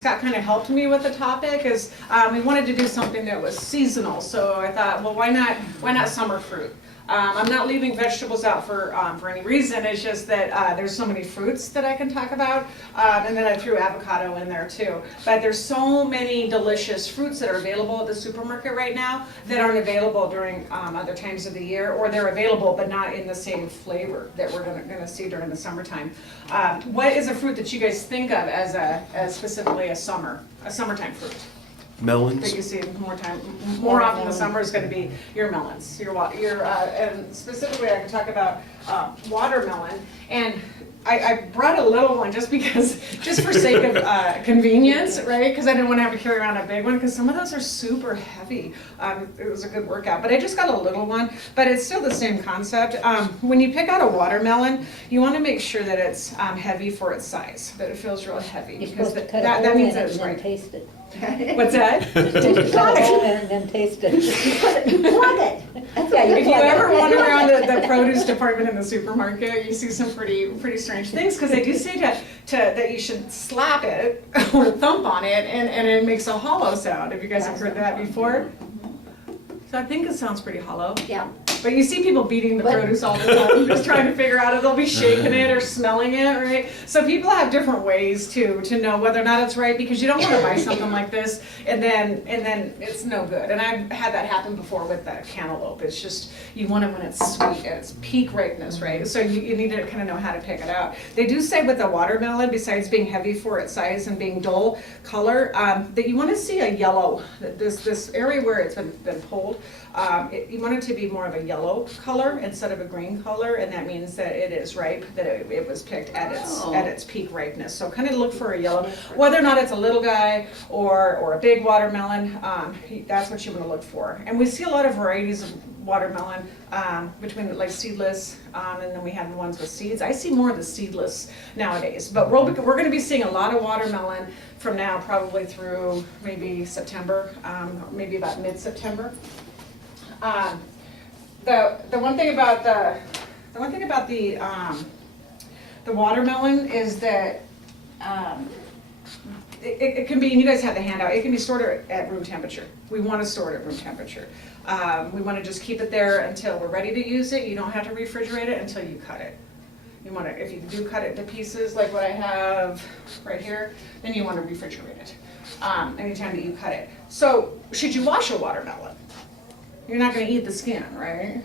Scott kind of helped me with the topic is we wanted to do something that was seasonal. So I thought, well, why not summer fruit? I'm not leaving vegetables out for any reason. It's just that there's so many fruits that I can talk about, and then I threw avocado in there too. But there's so many delicious fruits that are available at the supermarket right now that aren't available during other times of the year, or they're available but not in the same flavor that we're gonna see during the summertime. What is a fruit that you guys think of as specifically a summertime fruit? Melons. That you see more often in the summer is going to be your melons, and specifically I can talk about watermelon. And I brought a little one just for sake of convenience, right? Because I didn't want to have to carry around a big one because some of those are super heavy. It was a good workout, but I just got a little one. But it's still the same concept. When you pick out a watermelon, you want to make sure that it's heavy for its size, that it feels real heavy. You're Because supposed to cut that a hole means in that it it's and then right. taste it. What's that? You're supposed to cut a hole in it and then taste it. Plug it. Yeah, If you plug it. ever wander around the produce department in the supermarket, you see some pretty strange things, because they do say that you should slap it or thump on it and it makes a hollow sound. Have you guys have heard that before? So I think it sounds pretty hollow. Yeah. But you see people beating the But- produce all the time, just trying to figure out if they'll be shaking it or smelling it, right? So people have different ways to know whether or not it's right, because you don't want to buy something like this and then it's no good. And I've had that happen before with the cantaloupe. It's just, you want it when it's sweet and it's peak ripeness, right? So you need to kind of know how to pick it out. They do say with the watermelon, besides being heavy for its size and being dull color, that you want to see a yellow, this area where it's been pulled, you want it to be more of a yellow color instead of a green color, and that means that it is ripe, that it was picked at its peak ripeness. So kind of look for a yellow, whether or not it's a little guy or a big watermelon, that's what you want to look for. And we see a lot of varieties of watermelon between like seedless, and then we have the ones with seeds. I see more of the seedless nowadays, but we're going to be seeing a lot of watermelon from now probably through maybe September, maybe about mid-September. The one thing about the watermelon is that it can be, and you guys have the handout, it can be stored at room temperature. We want to store it at room temperature. We want to just keep it there until we're ready to use it. You don't have to refrigerate it until you cut it. You want to, if you do cut it to pieces like what I have right here, then you want to refrigerate it anytime that you cut it. So should you wash a watermelon? You're not going to eat the skin, right?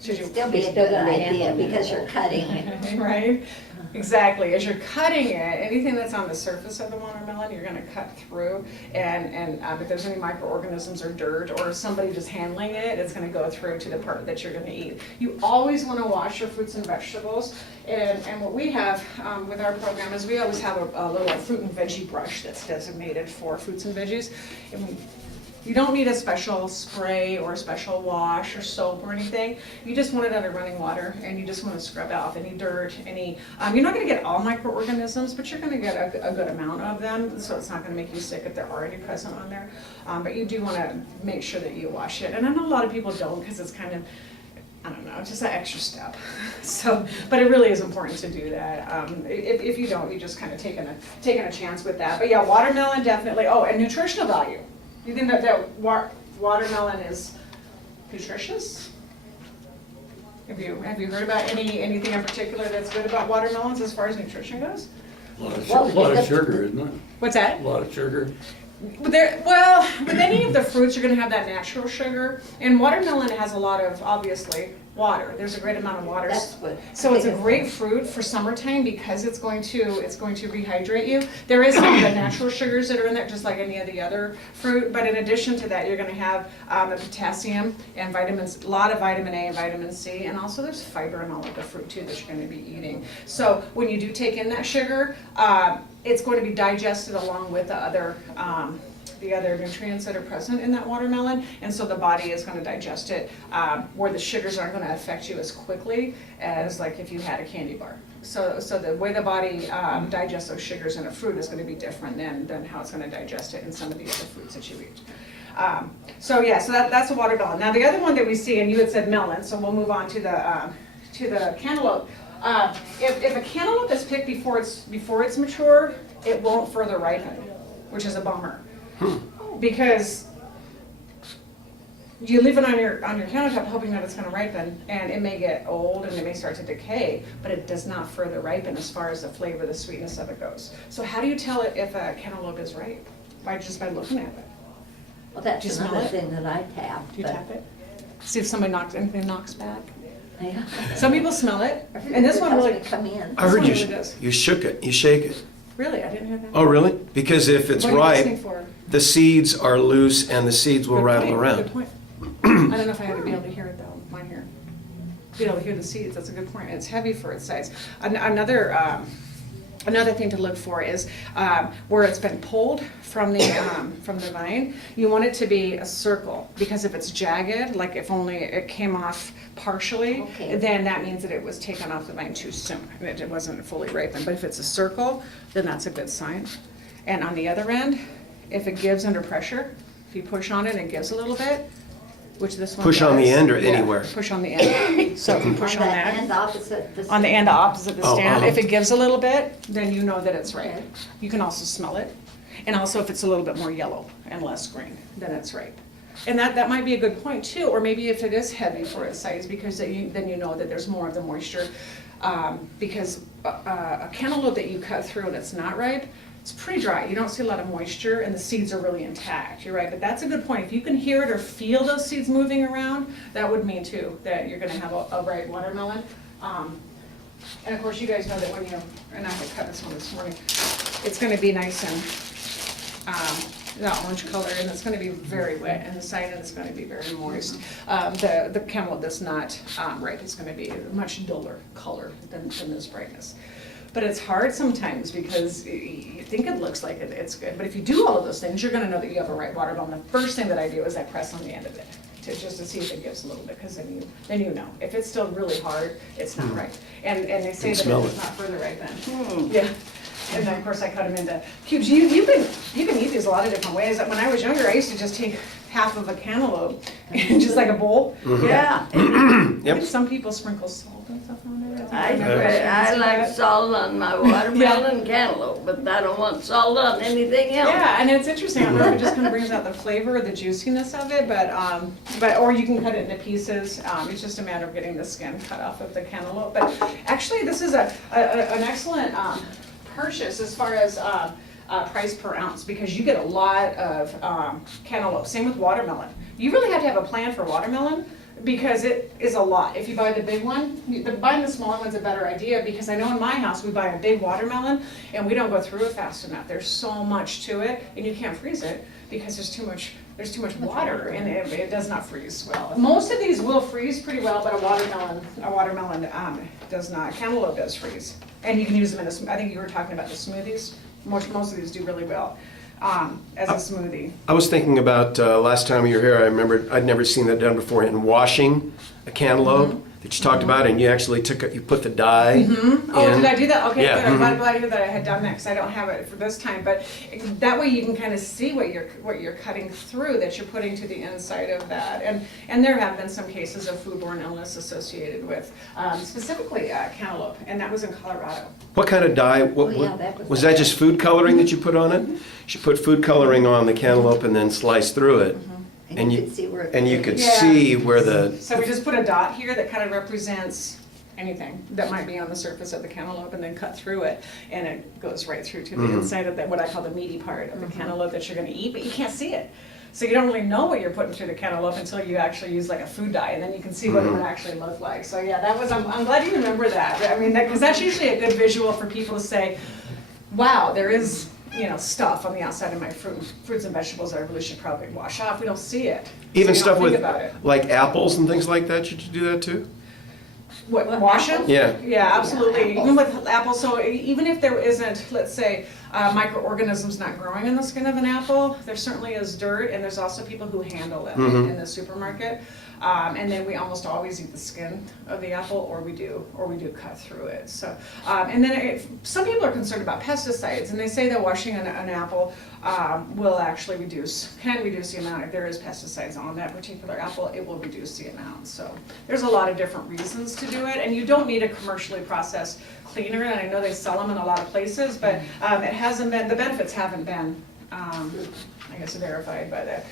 Should you? Still be a good idea because you're cutting it. Right? Exactly. As you're cutting it, anything that's on the surface of the watermelon, you're going to cut through. And if there's any microorganisms or dirt or somebody just handling it, it's going to go through to the part that you're going to eat. You always want to wash your fruits and vegetables. And what we have with our program is we always have a little fruit and veggie brush that's designated for fruits and veggies. And you don't need a special spray or a special wash or soap or anything. You just want it under running water, and you just want to scrub off any dirt, any, you're not going to get all microorganisms, but you're going to get a good amount of them, so it's not going to make you sick if they're already present on there. But you do want to make sure that you wash it. And I know a lot of people don't, because it's kind of, I don't know, just an extra step. So, but it really is important to do that. If you don't, you just kind of taking a chance with that. But yeah, watermelon definitely. Oh, and nutritional value. You think that watermelon is nutritious? Have you heard about anything in particular that's good about watermelons as far as nutrition goes? A lot of sugar, isn't it? What's that? A lot of sugar. Well, with any of the fruits, you're going to have that natural sugar. And watermelon has a lot of, obviously, water. There's a great amount of water. That's what. So it's a great fruit for summertime because it's going to rehydrate you. There is some of the natural sugars that are in there, just like any of the other fruit. But in addition to that, you're going to have the potassium and vitamins, a lot of vitamin A and vitamin C, and also there's fiber in all of the fruit too that you're going to be eating. So when you do take in that sugar, it's going to be digested along with the other nutrients that are present in that watermelon, and so the body is going to digest it where the sugars aren't going to affect you as quickly as like if you had a candy bar. So the way the body digests those sugars in a fruit is going to be different than how it's going to digest it in some of the other fruits that you eat. So that's a watermelon. Now the other one that we see, and you had said melon, so we'll move on to the cantaloupe. If a cantaloupe is picked before it's mature, it won't further ripen, which is a bummer. Because you leave it on your countertop hoping that it's gonna ripen, and it may get old and it may start to decay, but it does not further ripen as far as the flavor, the sweetness of it goes. So how do you tell if a cantaloupe is ripe? Just by looking at it. Well, Do you that's smell another it? thing that I tap. Do you but- tap it? See if somebody anything knocks back. Yeah. Some people smell it, and this one Helps really, me come in. I heard one you, really does. you shook it, you shake it. Really, I didn't hear that. Oh, really? Because if it's What are you listening ripe, for? the seeds are loose and the seeds will Good rattle point, around. Good point. I don't know if I had to be able to hear it though, mine here. Be able to hear the seeds, that's a good point. It's heavy for its size. Another thing to look for is where it's been pulled from the vine, you want it to be a circle, because if it's jagged, like if only it came off partially, Okay. then that means that it was taken off the vine too soon, and it wasn't fully ripened. But if it's a circle, then that's a good sign. And on the other end, if it gives under pressure, if you push on it and it gives a little bit, which this one Push on the does. end or Yeah, anywhere? push on the end. So if you push on the that. end opposite the. On the end opposite the Oh, stand, uh-huh. if it gives a little bit, then you know that it's ripe. Okay. You can also smell it. And also if it's a little bit more yellow and less green, then it's ripe. And that might be a good point too, or maybe if it is heavy for its size, because then you know that there's more of the moisture. Because a cantaloupe that you cut through and it's not ripe, it's pretty dry. You don't see a lot of moisture and the seeds are really intact. You're right, but that's a good point. If you can hear it or feel those seeds moving around, that would mean too that you're gonna have a ripe watermelon. And of course, you guys know that when you, and I had cut this one this morning, it's gonna be nice and, the orange color, and it's gonna be very wet inside, and it's gonna be very moist. The cantaloupe that's not ripe is gonna be a much duller color than this brightness. But it's hard sometimes because you think it looks like it's good, but if you do all of those things, you're gonna know that you have a ripe watermelon. The first thing that I do is I press on the end of it just to see if it gives a little bit, because then you know. If it's still really hard, it's not ripe. And they say that smell it's it. not further ripe then. Yeah. And then, of course, I cut them into cubes. You can eat these a lot of different ways. When I was younger, I used to just take half of a cantaloupe, just like a bowl. Yeah, I Yep. think some people sprinkle salt and stuff on it. think I, remember I seeing like that. salt on my watermelon and cantaloupe, but I don't want salt on anything else. Yeah, and it's interesting. I don't know if it just kind of brings out the flavor, the juiciness of it, but or you can cut it into pieces. It's just a matter of getting the skin cut off of the cantaloupe. But actually, this is an excellent purchase as far as price per ounce, because you get a lot of cantaloupe. Same with watermelon. You really have to have a plan for watermelon, because it is a lot. If you buy the big one, buying the smaller one's a better idea, because I know in my house we buy a big watermelon and we don't go through it fast enough. There's so much to it, and you can't freeze it because there's too much water, and it does not freeze well. Most of these will freeze pretty well, but a watermelon does not. Cantaloupe does freeze, and you can use them in I think you were talking about the smoothies. Most of these do really well as a smoothie. I was thinking about last time you were here, I remembered I'd never seen that done before, in washing a cantaloupe that you talked about, and you actually you put the dye Oh, in. did I do that? Okay, Yeah, good. I'm glad to hear that I had done that, because I don't have it for this time. But that way you can kind of see what you're cutting through, that you're putting to the inside of that. And there have been some cases of foodborne illness associated with specifically cantaloupe, and that was in Colorado. What kind of dye, was that just food coloring that you put on it? You put food coloring on the cantaloupe and then slice through it. And you could see where. And you could Yeah. see where the, So we just put a dot here that kind of represents anything that might be on the surface of the cantaloupe, and then cut through it, and it goes right through to the inside of that, what I call the meaty part of the cantaloupe that you're gonna eat, but you can't see it. So you don't really know what you're putting through the cantaloupe until you actually use like a food dye, and then you can see what it would actually look like. So yeah, I'm glad you remember that. I mean, because that's usually a good visual for people to say, wow, there is, stuff on the outside of my fruits and vegetables that I really should probably wash off. We don't see it. even So you stuff don't with, think about it. like apples and things like that, should you do that too? What, wash them? Yeah. Yeah, absolutely. Even with apples, so even if there isn't, let's say, microorganisms not growing in the skin of an apple, there certainly is dirt, and there's also people who handle them in the supermarket. And then we almost always eat the skin of the apple, or we do cut through it. So, and then some people are concerned about pesticides, and they say that washing an apple will actually can reduce the amount. If there is pesticides on that particular apple, it will reduce the amount. So there's a lot of different reasons to do it, and you don't need a commercially processed cleaner, and I know they sell them in a lot of places, but it hasn't been, the benefits haven't been, I guess verified by the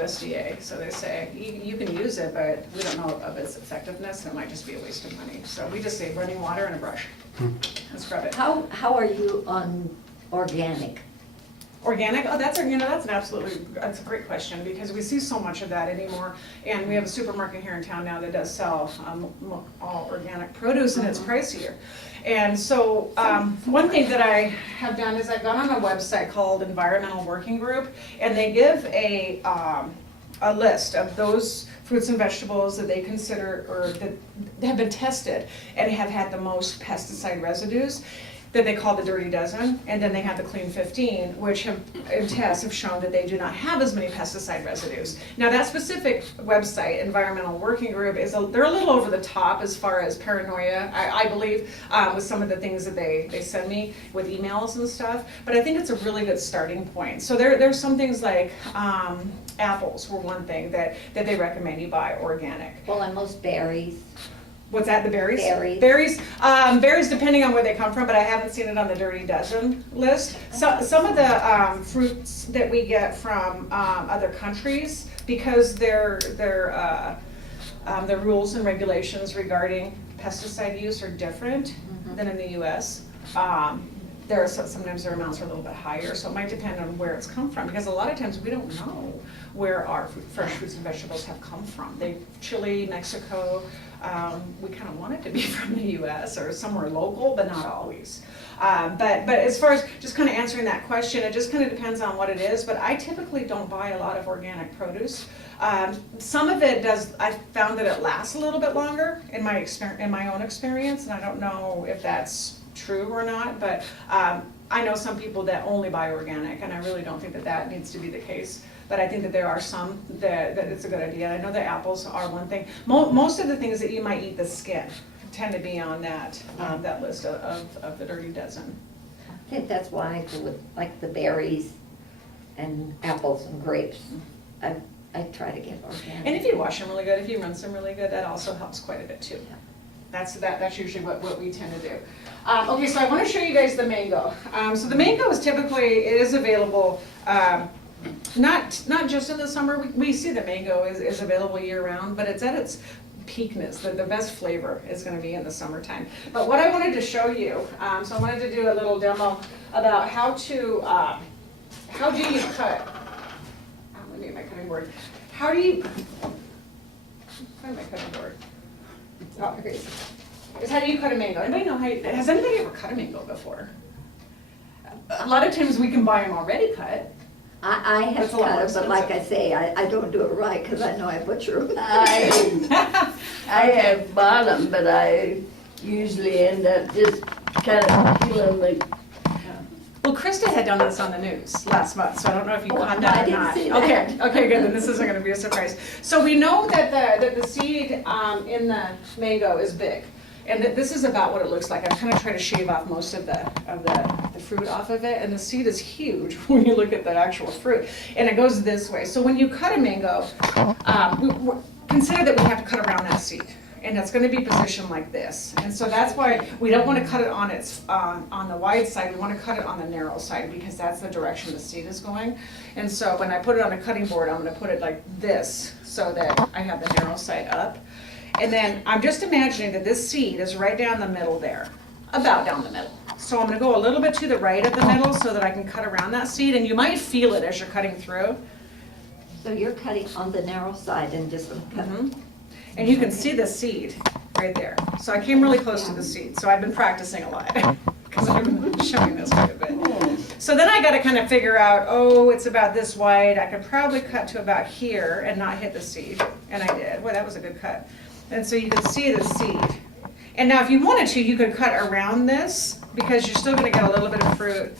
USDA. So they say, you can use it, but we don't know of its effectiveness, and it might just be a waste of money. So we just say running water and a brush and scrub it. How are you on organic? Organic, oh, that's a great question, because we see so much of that anymore. And we have a supermarket here in town now that does sell all organic produce, and it's pricier. And so one thing that I have done is I've gone on a website called Environmental Working Group, and they give a list of those fruits and vegetables that they consider, or that have been tested and have had the most pesticide residues, that they call the Dirty Dozen, and then they have the Clean 15, which in tests have shown that they do not have as many pesticide residues. Now that specific website, Environmental Working Group, they're a little over the top as far as paranoia, I believe, with some of the things that they send me with emails and stuff, but I think it's a really good starting point. So there's some things like apples were one thing that they recommend you buy organic. Well, and most berries. What's that, the berries? Berries. Berries depending on where they come from, but I haven't seen it on the Dirty Dozen list. So, some of the fruits that we get from other countries, because their rules and regulations regarding pesticide use are different than in the US. Sometimes their amounts are a little bit higher, so it might depend on where it's come from, because a lot of times we don't know where our fresh fruits and vegetables have come from. Chile, Mexico, we kind of want it to be from the US or somewhere local, but not always. But as far as just kind of answering that question, it just kind of depends on what it is, but I typically don't buy a lot of organic produce. Some of it does, I found that it lasts a little bit longer in my own experience, and I don't know if that's true or not, but I know some people that only buy organic, and I really don't think that needs to be the case. But I think that there are some that it's a good idea. I know the apples are one thing. Most of the things that you might eat, the skin, tend to be on that list of the Dirty Dozen. I think that's why I go with like the berries and apples and grapes. I try to get organic. And if you wash them really good, if you rinse them really good, that also helps quite a bit too. That's usually what we tend to do. Okay, so I want to show you guys the mango. So the mango is available. Not just in the summer. We see the mango is available year round, but it's at its peakness. The best flavor is going to be in the summertime. But what I wanted to show you, so I wanted to do a little demo about how do you cut? Let me get my cutting board. How do you find my cutting board? Oh, here it is. Is how do you cut a mango? Anybody know has anybody ever cut a mango before? A lot of times we can buy them already cut. I have That's a lot more cut them, but like I expensive. say, I don't do it right because I know I butcher them. I have bought them, but I usually end up just kind of peeling the, Well, Krista had done this on the news last month, so I don't know if you Oh, caught no, that I or didn't not. see that. Okay, good, then this isn't gonna be a surprise. So we know that the seed in the mango is big, and that this is about what it looks like. I'm kind of trying to shave off most of the fruit off of it, and the seed is huge when you look at the actual fruit. And it goes this way. So when you cut a mango, consider that we have to cut around that seed. And it's going to be positioned like this. And so that's why we don't want to cut it on the wide side, we want to cut it on the narrow side, because that's the direction the seed is going. And so when I put it on a cutting board, I'm going to put it like this so that I have the narrow side up. And then I'm just imagining that this seed is right down the middle there, about down the middle. So I'm going to go a little bit to the right of the middle so that I can cut around that seed, and you might feel it as you're cutting through. So you're cutting on the narrow side and just cut. And you can see the seed right there. So I came really close to the seed, so I've been practicing a lot because I've been showing this quite a bit. So then I got to kind of figure out, oh, it's about this wide. I could probably cut to about here and not hit the seed, and I did. Boy, that was a good cut. And so you can see the seed. And now if you wanted to, you could cut around this, because you're still going to get a little bit of fruit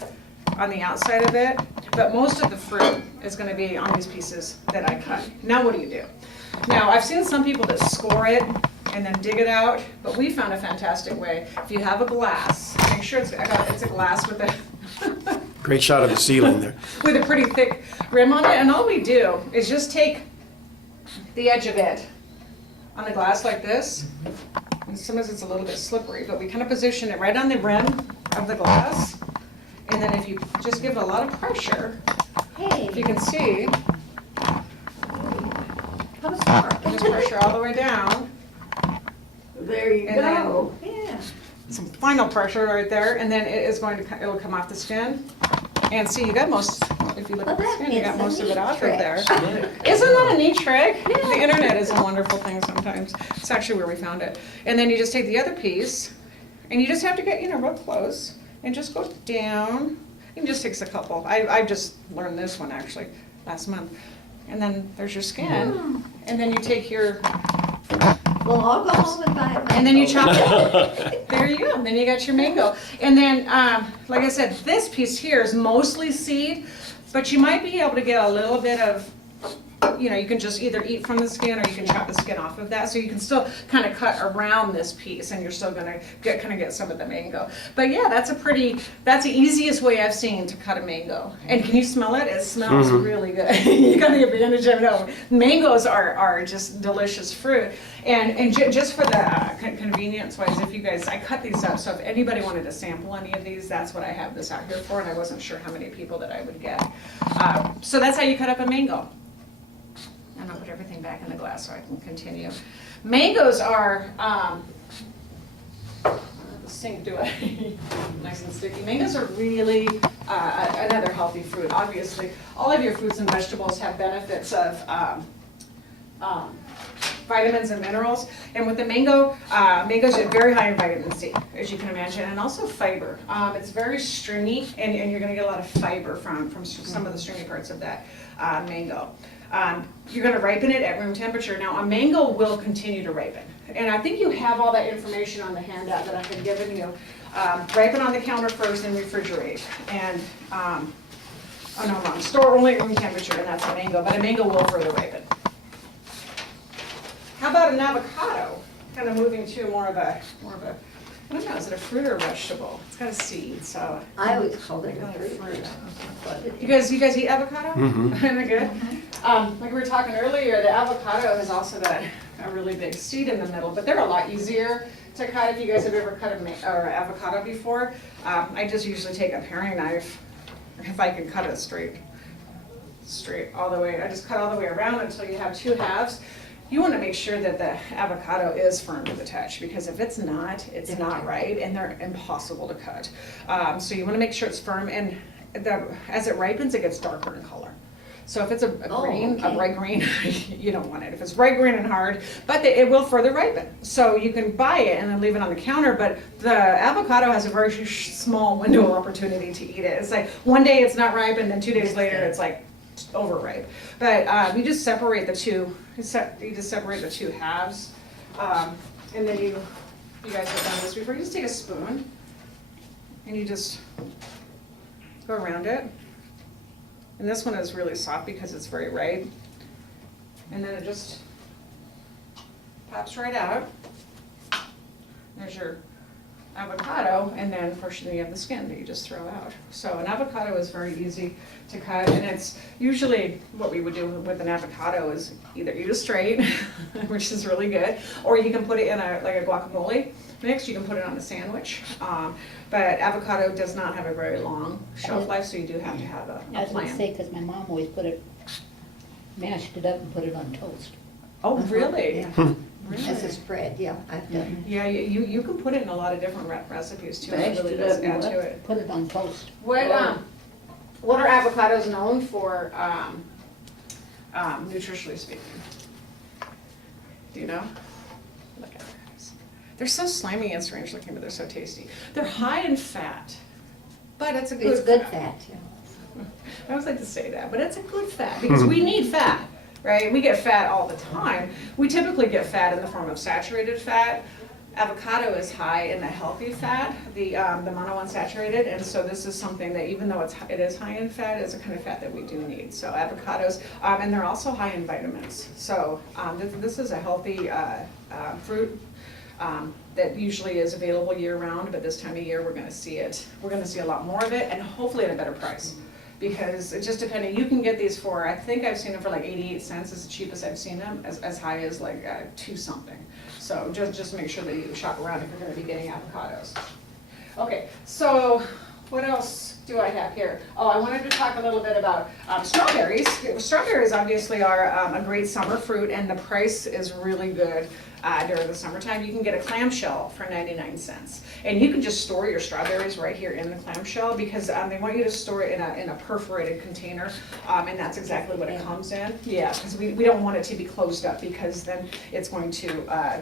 on the outside of it, but most of the fruit is going to be on these pieces that I cut. Now what do you do? Now, I've seen some people that score it and then dig it out, but we found a fantastic way. If you have a glass, make sure it's a glass with a Great shot of the ceiling there. with a pretty thick rim on it, and all we do is just take the edge of it on the glass like this. And sometimes it's a little bit slippery, but we kind of position it right on the rim of the glass, And then if you just give it a lot of pressure, Hey, if you can see, how smart. just pressure all the way down. There you And then- go. Yeah. Some final pressure right there, and then it is going to, it'll come off the skin. And see, you got most, if you look Well, at the that skin, you is got a most of it neat off of trick. there. Isn't that a neat trick? The internet is a wonderful thing sometimes. It's actually where we found it. And then you just take the other piece, and you just have to get, real close, and just go down. It just takes a couple. I just learned this one actually last month. And then there's your skin, and then you take your, Well, I'll go home and buy it. and then you chop it. There you go. And then you got your mango. And then, like I said, this piece here is mostly seed, but you might be able to get a little bit of, you can just either eat from the skin or you can chop the skin off of that. So you can still kind of cut around this piece, and you're still gonna get some of the mango. But yeah, that's the easiest way I've seen to cut a mango. And can you smell it? It smells really good. You got the advantage of it. Mangoes are just delicious fruit. And just for the convenience wise, if you guys, I cut these up, so if anybody wanted to sample any of these, that's what I have this out here for, and I wasn't sure how many people that I would get. So that's how you cut up a mango. And I'll put everything back in the glass so I can continue. Mangoes are, sink do it, nice and sticky. Mangoes are really another healthy fruit. Obviously, all of your fruits and vegetables have benefits of vitamins and minerals. And with the mango, mangoes are very high in vitamin C, as you can imagine, and also fiber. It's very stringy, and you're gonna get a lot of fiber from some of the stringy parts of that mango. You're gonna ripen it at room temperature. Now, a mango will continue to ripen. And I think you have all that information on the handout that I've been giving you. Ripen on the counter first and refrigerate. And, oh no, wrong, store only at room temperature, and that's a mango, but a mango will further ripen. How about an avocado? Kind of moving to more of a, I don't know, is it a fruit or a vegetable? It's got a seed, so. I always called it a Got a fruit. fruit. You guys eat avocado? Isn't it good? Like we were talking earlier, the avocado has also got a really big seed in the middle, but they're a lot easier to cut. If you guys have ever cut an avocado before, I just usually take a paring knife, if I can cut it straight all the way. I just cut all the way around until you have two halves. You want to make sure that the avocado is firm to the touch, because if it's not, it's not right, and they're impossible to cut. So you want to make sure it's firm, and as it ripens, it gets darker in color. So if it's a bright green, you don't want it. If it's bright green and hard, but it will further ripen. So you can buy it and then leave it on the counter, but the avocado has a very small window of opportunity to eat it. It's like one day it's not ripe, and then 2 days later it's like overripe. But you just separate the two. You just separate the two halves, and then you guys have done this before. You just take a spoon and you just go around it. And this one is really soft because it's very ripe. And then it just pops right out. There's your avocado, and then of course you have the skin that you just throw out. So an avocado is very easy to cut, and it's usually what we would do with an avocado is either eat it straight, which is really good, or you can put it in like a guacamole mix. You can put it on a sandwich. But avocado does not have a very long shelf life, so you do have to have a I was gonna plan. say, because my mom always mashed it up and put it on toast. Oh, really? Yeah. Really? As a spread, yeah, I've done Yeah, you can put it in a lot of different recipes too. It Mashed really it does up add and to what? it. Put it on toast. What are avocados known for, nutritionally speaking? Do you know? Look at those. They're so slimy and strange looking, but they're so tasty. They're high in fat, but it's a it. good It's good fat, yeah. I always like to say that, but it's a good fat, because we need fat, right? We get fat all the time. We typically get fat in the form of saturated fat. Avocado is high in the healthy fat, the monounsaturated, and so this is something that, even though it is high in fat, it's a kind of fat that we do need. So avocados, and they're also high in vitamins. So this is a healthy fruit that usually is available year-round, but this time of year we're going to see it. We're going to see a lot more of it, and hopefully at a better price. Because it just depending, you can get these for, I think I've seen them for like 88 cents is the cheapest I've seen them, as high as like 2 something. So just make sure that you shop around if you're gonna be getting avocados. Okay, so what else do I have here? Oh, I wanted to talk a little bit about strawberries. Strawberries obviously are a great summer fruit, and the price is really good during the summertime. You can get a clamshell for 99 cents. And you can just store your strawberries right here in the clamshell, because they want you to store it in a perforated container, and that's exactly what it comes in. Yeah, because we don't want it to be closed up, because then it's going to,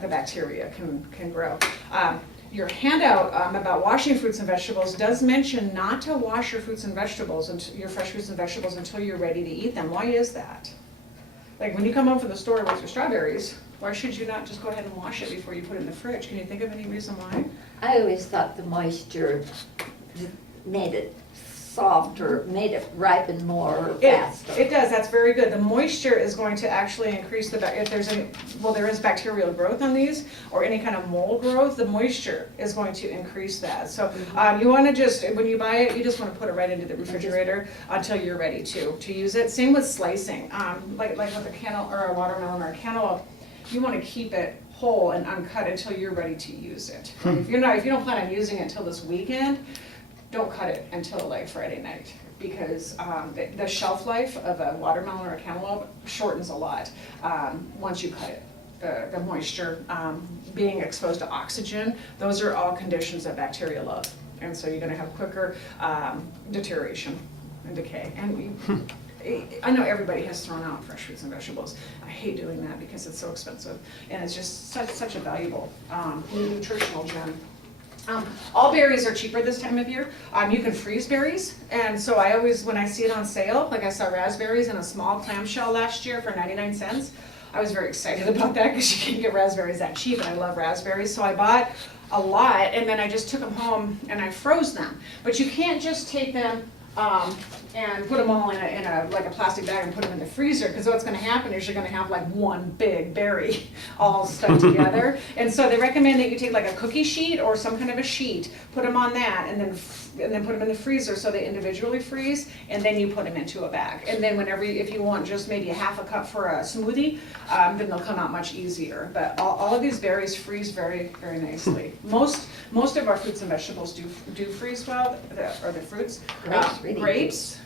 the bacteria can grow. Your handout about washing fruits and vegetables does mention not to wash your fruits and vegetables, your fresh fruits and vegetables, until you're ready to eat them. Why is that? Like when you come home from the store with your strawberries, why should you not just go ahead and wash it before you put it in the fridge? Can you think of any reason why? I always thought the moisture made it softer, made it ripen more faster. It does, that's very good. The moisture is going to actually increase if there's any, well, there is bacterial growth on these, or any kind of mold growth, the moisture is going to increase that. So you want to just, when you buy it, you just want to put it right into the refrigerator until you're ready to use it. Same with slicing, like with a cantaloupe or a watermelon or a cantaloupe, you want to keep it whole and uncut until you're ready to use it. If you don't plan on using it until this weekend, don't cut it until like Friday night, because the shelf life of a watermelon or a cantaloupe shortens a lot once you cut it. The moisture, being exposed to oxygen, those are all conditions that bacteria love. And so you're gonna have quicker deterioration and decay. And I know everybody has thrown out fresh fruits and vegetables. I hate doing that because it's so expensive, and it's just such a valuable nutritional gem. All berries are cheaper this time of year. You can freeze berries, and so I always, when I see it on sale, like I saw raspberries in a small clamshell last year for 99 cents, I was very excited about that, because you can't get raspberries that cheap, and I love raspberries, so I bought a lot, and then I just took them home and I froze them. But you can't just take them and put them all in a like a plastic bag and put them in the freezer, because what's going to happen is you're going to have like one big berry all stuck together. And so they recommend that you take like a cookie sheet or some kind of a sheet, put them on that, and then put them in the freezer so they individually freeze, and then you put them into a bag. And then if you want just maybe a half a cup for a smoothie, then they'll come out much easier. But all of these berries freeze very, very nicely. Most of our fruits and vegetables do freeze well, or the fruits. Grapes, really Grapes.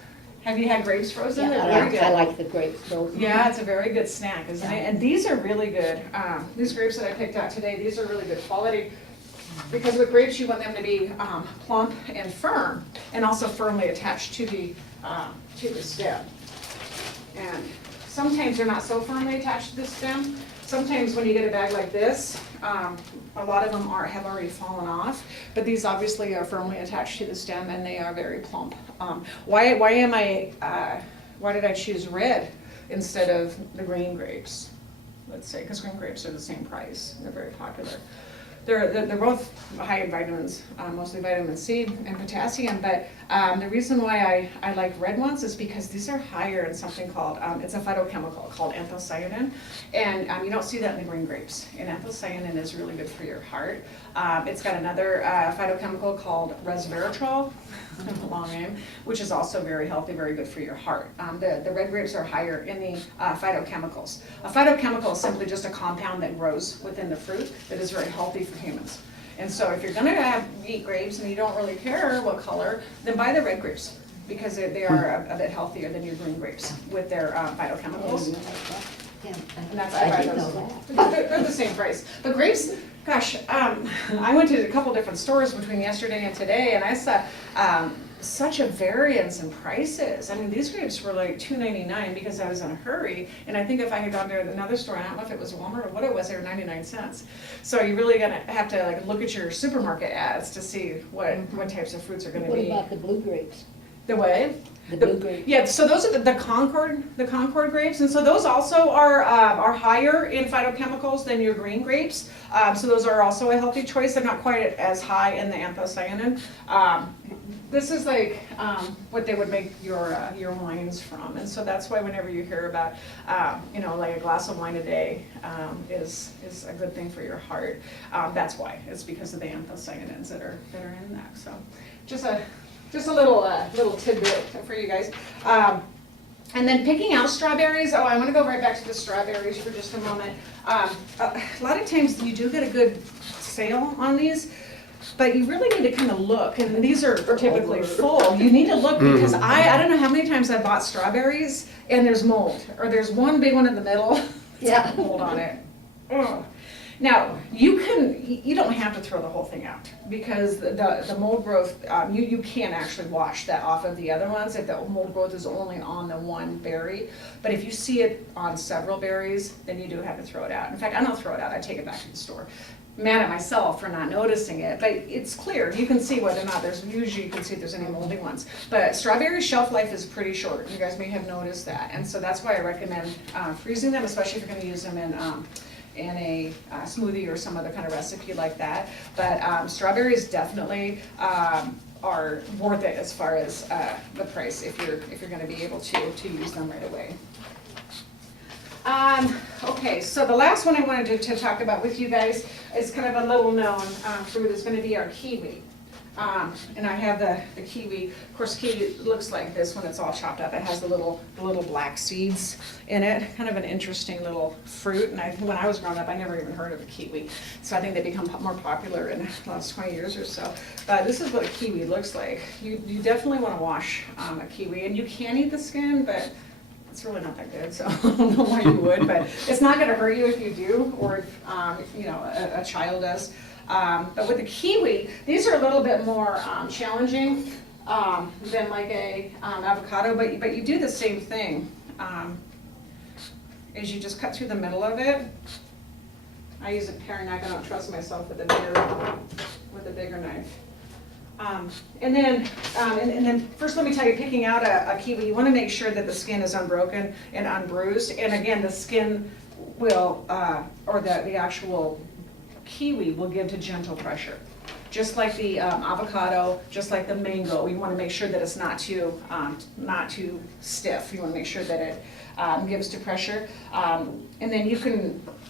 Have you had grapes frozen? They're Yeah, very good. I like the grapes frozen. Yeah, it's a very good snack, isn't it? And these are really good. These grapes that I picked out today, these are really good quality, because with grapes you want them to be plump and firm, and also firmly attached to the stem. And sometimes they're not so firmly attached to the stem. Sometimes when you get a bag like this, a lot of them have already fallen off, but these obviously are firmly attached to the stem, and they are very plump. Why did I choose red instead of the green grapes? Let's say, because green grapes are the same price. They're very popular. They're both high in vitamins, mostly vitamin C and potassium, but the reason why I like red ones is because these are higher in something called, it's a phytochemical called anthocyanin, and you don't see that in the green grapes. And anthocyanin is really good for your heart. It's got another phytochemical called resveratrol, long name, which is also very healthy, very good for your heart. The red grapes are higher in the phytochemicals. A phytochemical is simply just a compound that grows within the fruit that is very healthy for humans. And so if you're gonna eat grapes and you don't really care what color, then buy the red grapes, because they are a bit healthier than your green grapes with their phytochemicals. Yeah, And that's I why I didn't buy know those. that. They're the same price. But grapes, gosh, I went to a couple different stores between yesterday and today, and I saw such a variance in prices. I mean, these grapes were like $2.99 because I was in a hurry, and I think if I had gone to another store, I don't know if it was Walmart or what it was, they were 99 cents. So you're really gonna have to like look at your supermarket ads to see what types of fruits are gonna What be. about the blue grapes? The way? The blue grapes? Yeah, so those are the Concord grapes, and so those also are higher in phytochemicals than your green grapes. So those are also a healthy choice. They're not quite as high in the anthocyanin. This is like what they would make your wines from, and so that's why whenever you hear about like a glass of wine a day is a good thing for your heart. That's why. It's because of the anthocyanins that are in that. So just a little tidbit for you guys. And then picking out strawberries. Oh, I want to go right back to the strawberries for just a moment. A lot of times you do get a good sale on these. But you really need to kind of look, and these are typically full. You need to look because I don't know how many times I bought strawberries and there's mold, or there's one big one in the middle. Yeah. Mold on it. Ugh. Now, you don't have to throw the whole thing out because the mold growth, you can actually wash that off of the other ones if the mold growth is only on the one berry. But if you see it on several berries, then you do have to throw it out. In fact, I don't throw it out, I take it back to the store. Mad at myself for not noticing it, but it's clear. You can see whether or not usually you can see if there's any moldy ones. But strawberry shelf life is pretty short. You guys may have noticed that. And so that's why I recommend freezing them, especially if you're gonna use them in a smoothie or some other kind of recipe like that. But strawberries definitely are worth it as far as the price if you're going to be able to use them right away. Okay, so the last one I wanted to talk about with you guys is kind of a little known fruit. Is going to be our kiwi. And I have the kiwi. Of course, kiwi looks like this when it's all chopped up. It has the little black seeds in it. Kind of an interesting little fruit. And when I was growing up, I never even heard of a kiwi. So I think they become more popular in the last 20 years or so. But this is what a kiwi looks like. You definitely want to wash a kiwi, and you can eat the skin, but it's really not that good, so I don't know why you would, but it's not gonna hurt you if you do, or if, a child does. But with the kiwi, these are a little bit more challenging than like a avocado, but you do the same thing. Is you just cut through the middle of it. I use a paring knife, I don't trust myself with a bigger knife. And then first let me tell you, picking out a kiwi, you want to make sure that the skin is unbroken and unbruised. And again, the skin will, or the actual kiwi will give to gentle pressure. Just like the avocado, just like the mango, you want to make sure that it's not too stiff. You want to make sure that it gives to pressure. And then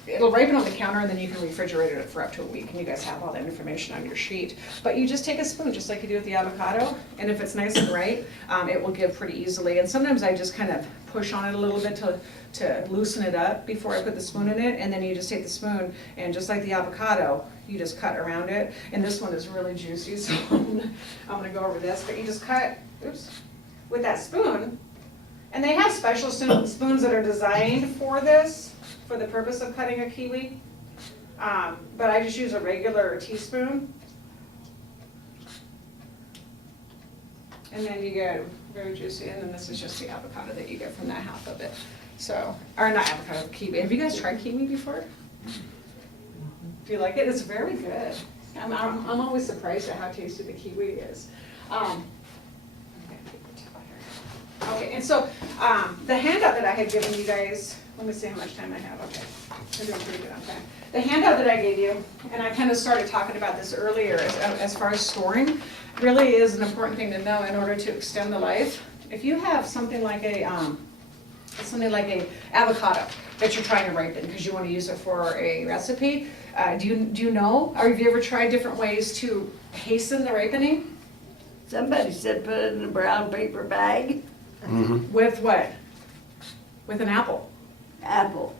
it'll ripen on the counter, and then you can refrigerate it for up to a week, and you guys have all that information on your sheet. But you just take a spoon, just like you do with the avocado, and if it's nice and right, it will give pretty easily. And sometimes I just kind of push on it a little bit to loosen it up before I put the spoon in it, and then you just take the spoon, and just like the avocado, you just cut around it. And this one is really juicy, so I'm gonna go over this, but you just cut, with that spoon. And they have special spoons that are designed for this, for the purpose of cutting a kiwi. But I just use a regular teaspoon. And then you get very juicy, and then this is just the avocado that you get from that half of it. So, or not avocado, kiwi. Have you guys tried kiwi before? Do you like it? It's very good. I'm always surprised at how tasty the kiwi is. Okay, and so the handout that I had given you guys, let me see how much time I have. Okay, we're doing pretty good on time. The handout that I gave you, and I kind of started talking about this earlier, as far as storing, really is an important thing to know in order to extend the life. If you have something like a avocado that you're trying to ripen because you want to use it for a recipe, do you know, or have you ever tried different ways to hasten the ripening? Somebody said put it in a brown paper bag. Mm-hmm. With what? With an apple. Apple.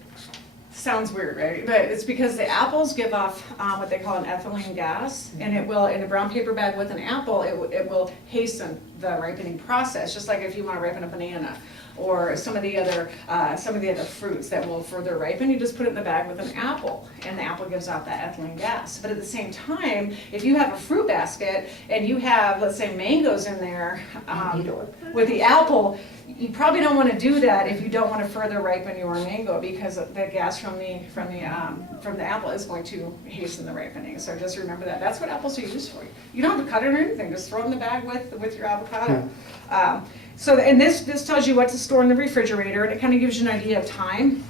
Sounds weird, right? But it's because the apples give off what they call an ethylene gas, and it will, in a brown paper bag with an apple, it will hasten the ripening process, just like if you want to ripen a banana or some of the other fruits that will further ripen. You just put it in the bag with an apple, and the apple gives out that ethylene gas. But at the same time, if you have a fruit basket and you have, let's say, mangoes in there with the apple, you probably don't want to do that if you don't want to further ripen your mango, because the gas from the apple is going to hasten the ripening. So just remember that. That's what apples are used for. You don't have to cut it or anything. Just throw it in the bag with your avocado. And this tells you what to store in the refrigerator, and it kind of gives you an idea of time.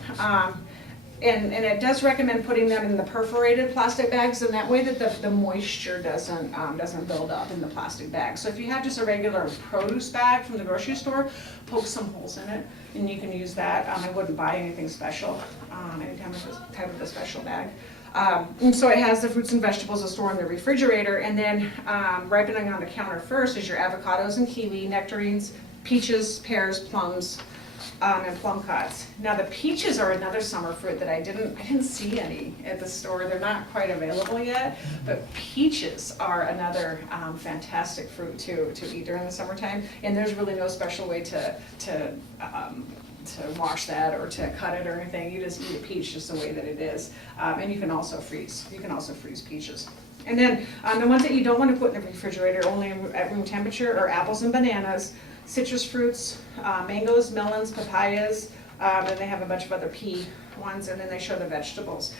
And it does recommend putting them in the perforated plastic bags, and that way that the moisture doesn't build up in the plastic bag. So if you have just a regular produce bag from the grocery store, poke some holes in it, and you can use that. I wouldn't buy anything special, any type of a special bag. And so it has the fruits and vegetables to store in the refrigerator, and then ripening on the counter first is your avocados and kiwi, nectarines, peaches, pears, plums, and plum cuts. Now the peaches are another summer fruit that I didn't see any at the store. They're not quite available yet, but peaches are another fantastic fruit to eat during the summertime. And there's really no special way to wash that or to cut it or anything. You just eat a peach just the way that it is. And you can also freeze. You can also freeze peaches. And then the ones that you don't want to put in the refrigerator, only at room temperature, are apples and bananas, citrus fruits, mangoes, melons, papayas, and they have a bunch of other pea ones, and then they show the vegetables.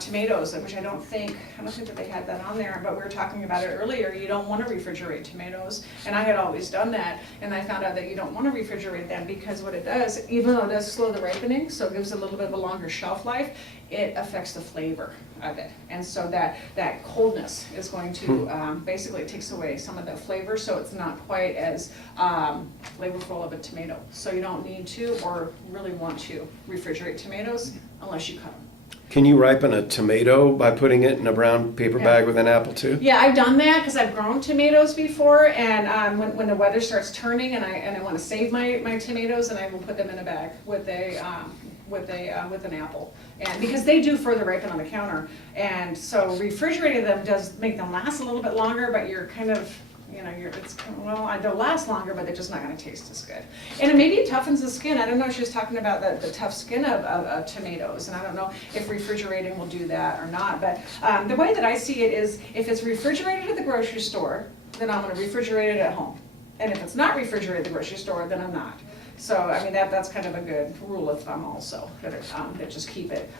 Tomatoes, which I don't think that they had that on there, but we were talking about it earlier. You don't want to refrigerate tomatoes, and I had always done that, and I found out that you don't want to refrigerate them because what it does, even though it does slow the ripening, so it gives a little bit of a longer shelf life, it affects the flavor of it. And so that coldness is going to, basically it takes away some of the flavor, so it's not quite as flavorful of a tomato. So you don't need to or really want to refrigerate tomatoes unless you cut them. Can you ripen a tomato by putting it in a brown paper bag with an apple too? Yeah, I've done that because I've grown tomatoes before, and when the weather starts turning and I want to save my tomatoes, and I will put them in a bag with an apple, and because they do further ripen on the counter, and so refrigerating them does make them last a little bit longer, but you're kind of, they'll last longer, but they're just not going to taste as good. And maybe it toughens the skin. I don't know if she was talking about the tough skin of tomatoes, and I don't know if refrigerating will do that or not, but the way that I see it is if it's refrigerated at the grocery store, then I'm going to refrigerate it at home. And if it's not refrigerated at the grocery store, then I'm not. So, I mean, that's kind of a good rule of thumb also, that just keep it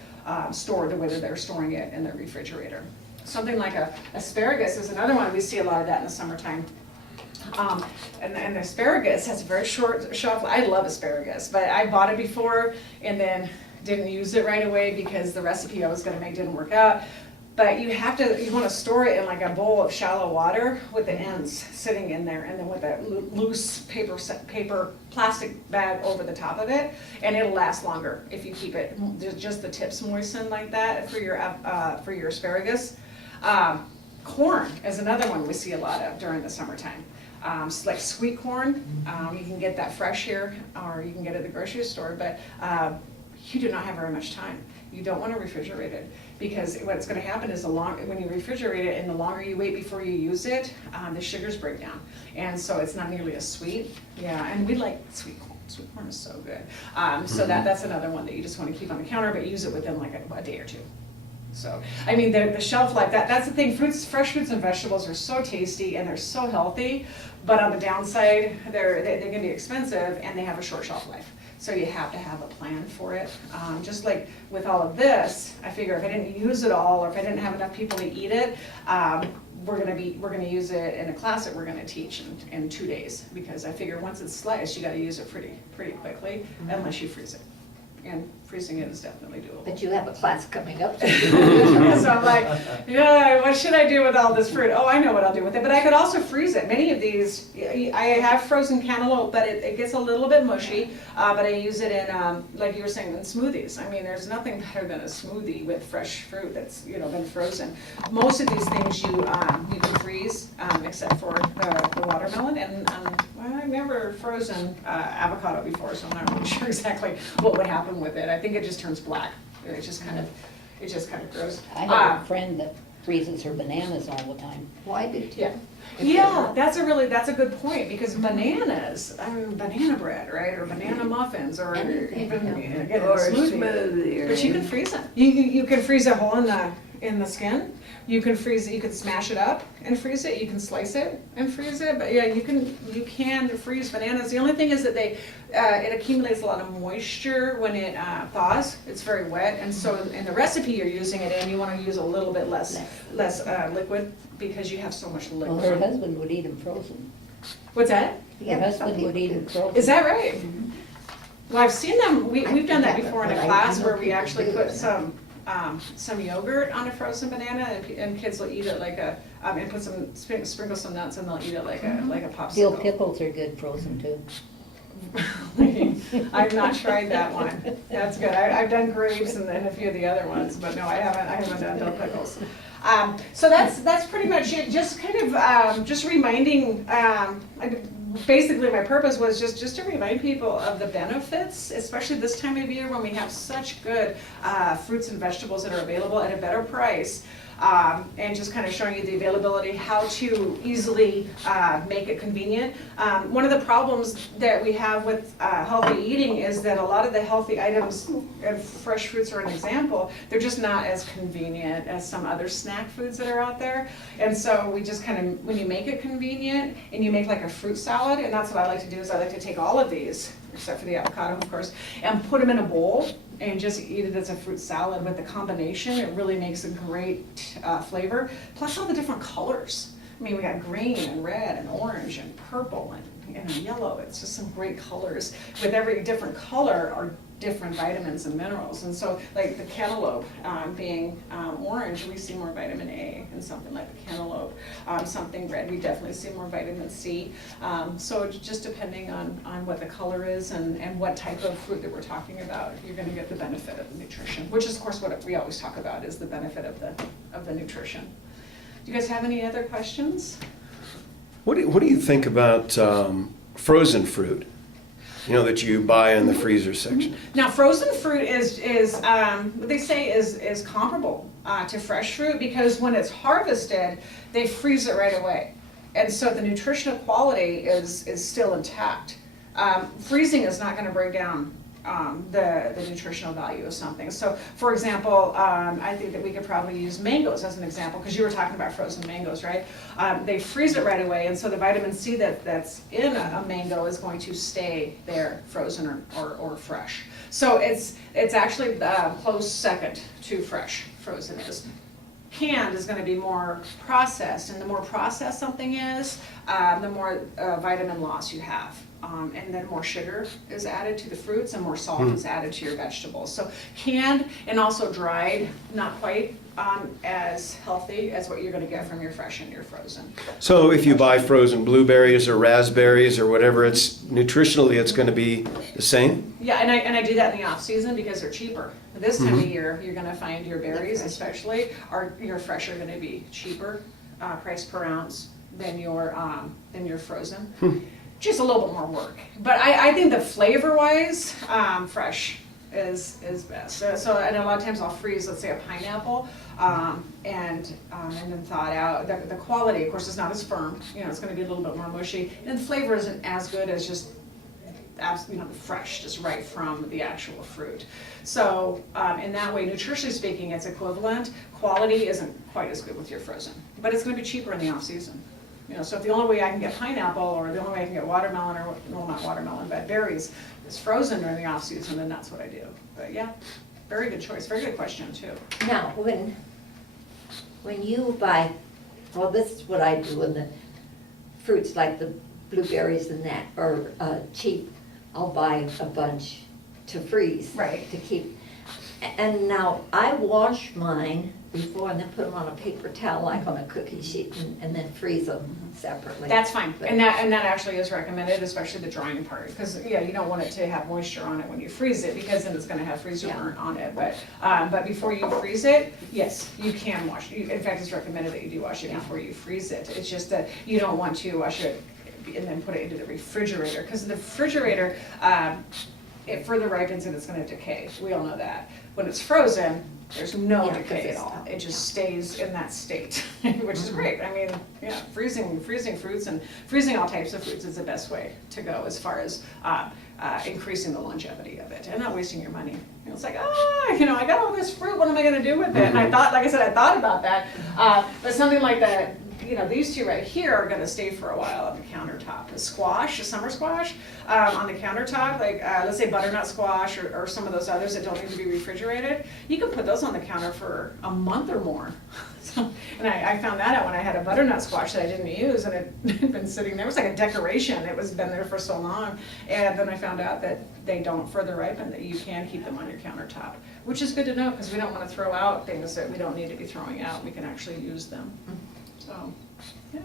stored the way that they're storing it in their refrigerator. Something like asparagus is another one. We see a lot of that in the summertime. And asparagus has a very short shelf life. I love asparagus, but I bought it before and then didn't use it right away because the recipe I was going to make didn't work out. But you want to store it in like a bowl of shallow water with the ends sitting in there, and then with a loose paper plastic bag over the top of it, and it'll last longer if you keep it just the tips moistened like that for your asparagus. Corn is another one we see a lot of during the summertime. Like sweet corn, you can get that fresh here, or you can get it at the grocery store, but you do not have very much time. You don't want to refrigerate it, because what's going to happen is when you refrigerate it and the longer you wait before you use it, the sugars break down, and so it's not nearly as sweet. Yeah, and we like sweet corn. Sweet corn is so good. So that's another one that you just want to keep on the counter, but use it within like a day or two. So, I mean, the shelf life, that's the thing. Fresh fruits and vegetables are so tasty and they're so healthy, but on the downside, they can be expensive and they have a short shelf life. So you have to have a plan for it. Just like with all of this, I figure if I didn't use it all, or if I didn't have enough people to eat it, we're gonna use it in a class that we're gonna teach in 2 days, because I figure once it's sliced, you gotta use it pretty quickly, unless you freeze it. And freezing it is definitely doable. But you have a class coming up. So I'm like, yeah, what should I do with all this fruit? Oh, I know what I'll do with it. But I could also freeze it. Many of these, I have frozen cantaloupe, but it gets a little bit mushy. But I use it in, like you were saying, in smoothies. I mean, there's nothing better than a smoothie with fresh fruit that's been frozen. Most of these things you can freeze, except for the watermelon. And I've never frozen avocado before, so I'm not really sure exactly what would happen with it. I think it just turns black. It just kind of grows. I have a friend that freezes her bananas all the time. Why did you? Yeah, that's a good point, because bananas, banana bread, right, or banana muffins, or Anything, even yeah. a Or smoothie. smoothie. But you can freeze it. You can freeze a hole in the skin. You can freeze it. You can smash it up and freeze it. You can slice it and freeze it. But yeah, you can freeze bananas. The only thing is that it accumulates a lot of moisture when it thaws. It's very wet, and so in the recipe you're using it in, you want to use a little bit less liquid, because you have so much liquid. Well, her husband would eat them frozen. What's that? Her husband would eat them frozen. Is that right? Well, I've seen them. We've done that before in a class where we actually put some yogurt on a frozen banana, and kids will eat it like and put sprinkle some nuts, and they'll eat it like a popsicle. Dill pickles are good frozen too. I've not tried that one. That's good. I've done grapes and a few of the other ones, but no, I haven't done dill pickles. So that's pretty much it. Just kind of just reminding. basically my purpose was just to remind people of the benefits, especially this time of year when we have such good fruits and vegetables that are available at a better price. And just kind of showing you the availability, how to easily make it convenient. One of the problems that we have with healthy eating is that a lot of the healthy items, and fresh fruits are an example, they're just not as convenient as some other snack foods that are out there. And so we just kind of, when you make it convenient and you make like a fruit salad, and that's what I like to do, is I like to take all of these, except for the avocado of course, and put them in a bowl and just eat it as a fruit salad with the combination. It really makes a great flavor. Plus all the different colors. I mean, we got green and red and orange and purple and yellow. It's just some great colors. With every different color are different vitamins and minerals. And so like the cantaloupe being orange, we see more vitamin A in something like the cantaloupe. Something red, we definitely see more vitamin C. So it's just depending on what the color is and what type of fruit that we're talking about, you're gonna get the benefit of the nutrition, which is of course what we always talk about is the benefit of the nutrition. Do you guys have any other questions? What do you think about frozen fruit? You know, that you buy in the freezer section. Now, frozen fruit is what they say is comparable to fresh fruit because when it's harvested, they freeze it right away, and so the nutritional quality is still intact. Freezing is not going to break down the nutritional value of something. So, for example, I think that we could probably use mangoes as an example because you were talking about frozen mangoes, right? They freeze it right away, and so the vitamin C that's in a mango is going to stay there frozen or fresh. So it's actually close second to fresh. Frozen is. Canned is going to be more processed, and the more processed something is, the more vitamin loss you have. And then more sugar is added to the fruits and more salt is added to your vegetables. So canned and also dried, not quite as healthy as what you're going to get from your fresh and your frozen. So if you buy frozen blueberries or raspberries or whatever, it's nutritionally it's going to be the same? Yeah, and I do that in the off season because they're cheaper. This time of year, you're going to find your berries especially, your fresh are going to be cheaper price per ounce than your frozen. Just a little bit more work, but I think the flavor-wise, fresh is best. So and a lot of times I'll freeze, let's say, a pineapple, and then thaw it out. The quality, of course, is not as firm. You know, it's going to be a little bit more mushy, and the flavor isn't as good as just fresh, just right from the actual fruit. So in that way, nutritionally speaking, it's equivalent. Quality isn't quite as good with your frozen, but it's going to be cheaper in the off season. You know, so if the only way I can get pineapple or the only way I can get watermelon, or well, not watermelon, but berries is frozen during the off season, then that's what I do. But yeah, very good choice, very good question too. Now, when you buy, well, this is what I do when the fruits like the blueberries and that are cheap, I'll buy a bunch to freeze. Right. To keep. And now I wash mine before and then put them on a paper towel, like on a cookie sheet, and then freeze them separately. That's fine, and that actually is recommended, especially the drying part, because yeah, you don't want it to have moisture on it when you freeze it, because then it's going to have freezer burn on it. But before you freeze it, yes, you can wash. In fact, it's recommended that you do wash it before you freeze it. It's just that you don't want to wash it and then put it into the refrigerator, because in the refrigerator, it further ripens and it's going to decay. We all know that. When it's frozen, there's no decay at all. It just stays in that state, which is great. I mean, yeah, freezing fruits and freezing all types of fruits is the best way to go as far as increasing the longevity of it and not wasting your money. You know, it's like, I got all this fruit. What am I going to do with it? And I thought, like I said, I thought about that. But something like that. These two right here are going to stay for a while on the countertop. The squash, the summer squash, on the countertop, like let's say butternut squash or some of those others that don't need to be refrigerated, you can put those on the counter for a month or more. And I found that out when I had a butternut squash that I didn't use, and it had been sitting there. It was like a decoration. It was been there for so long. And then I found out that they don't further ripen, that you can keep them on your countertop, which is good to know, because we don't want to throw out things that we don't need to be throwing out. We can actually use them. So, yeah.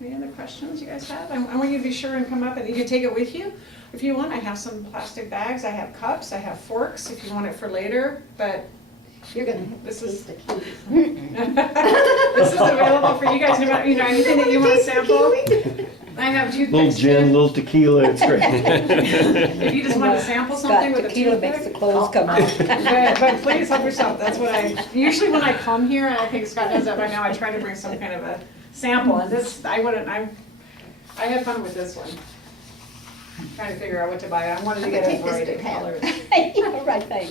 Any other questions you guys have? I want you to be sure and come up, and you can take it with you if you want. I have some plastic bags. I have cups. I have forks if you want it for later. But You're gonna have this to is taste the kiwi. this is available for you guys. Anything that you want to sample. I have toothpicks. Little gin, too. little tequila, it's great. If you just want to sample something with a Tequila makes the toothpick. clothes come out. But please help yourself, that's what usually when I come here, and I think Scott does that by now, I try to bring some kind of a sample, and this, I had fun with this one. Trying to figure out what to buy, I wanted to get a variety of colors. Yeah, right, thanks.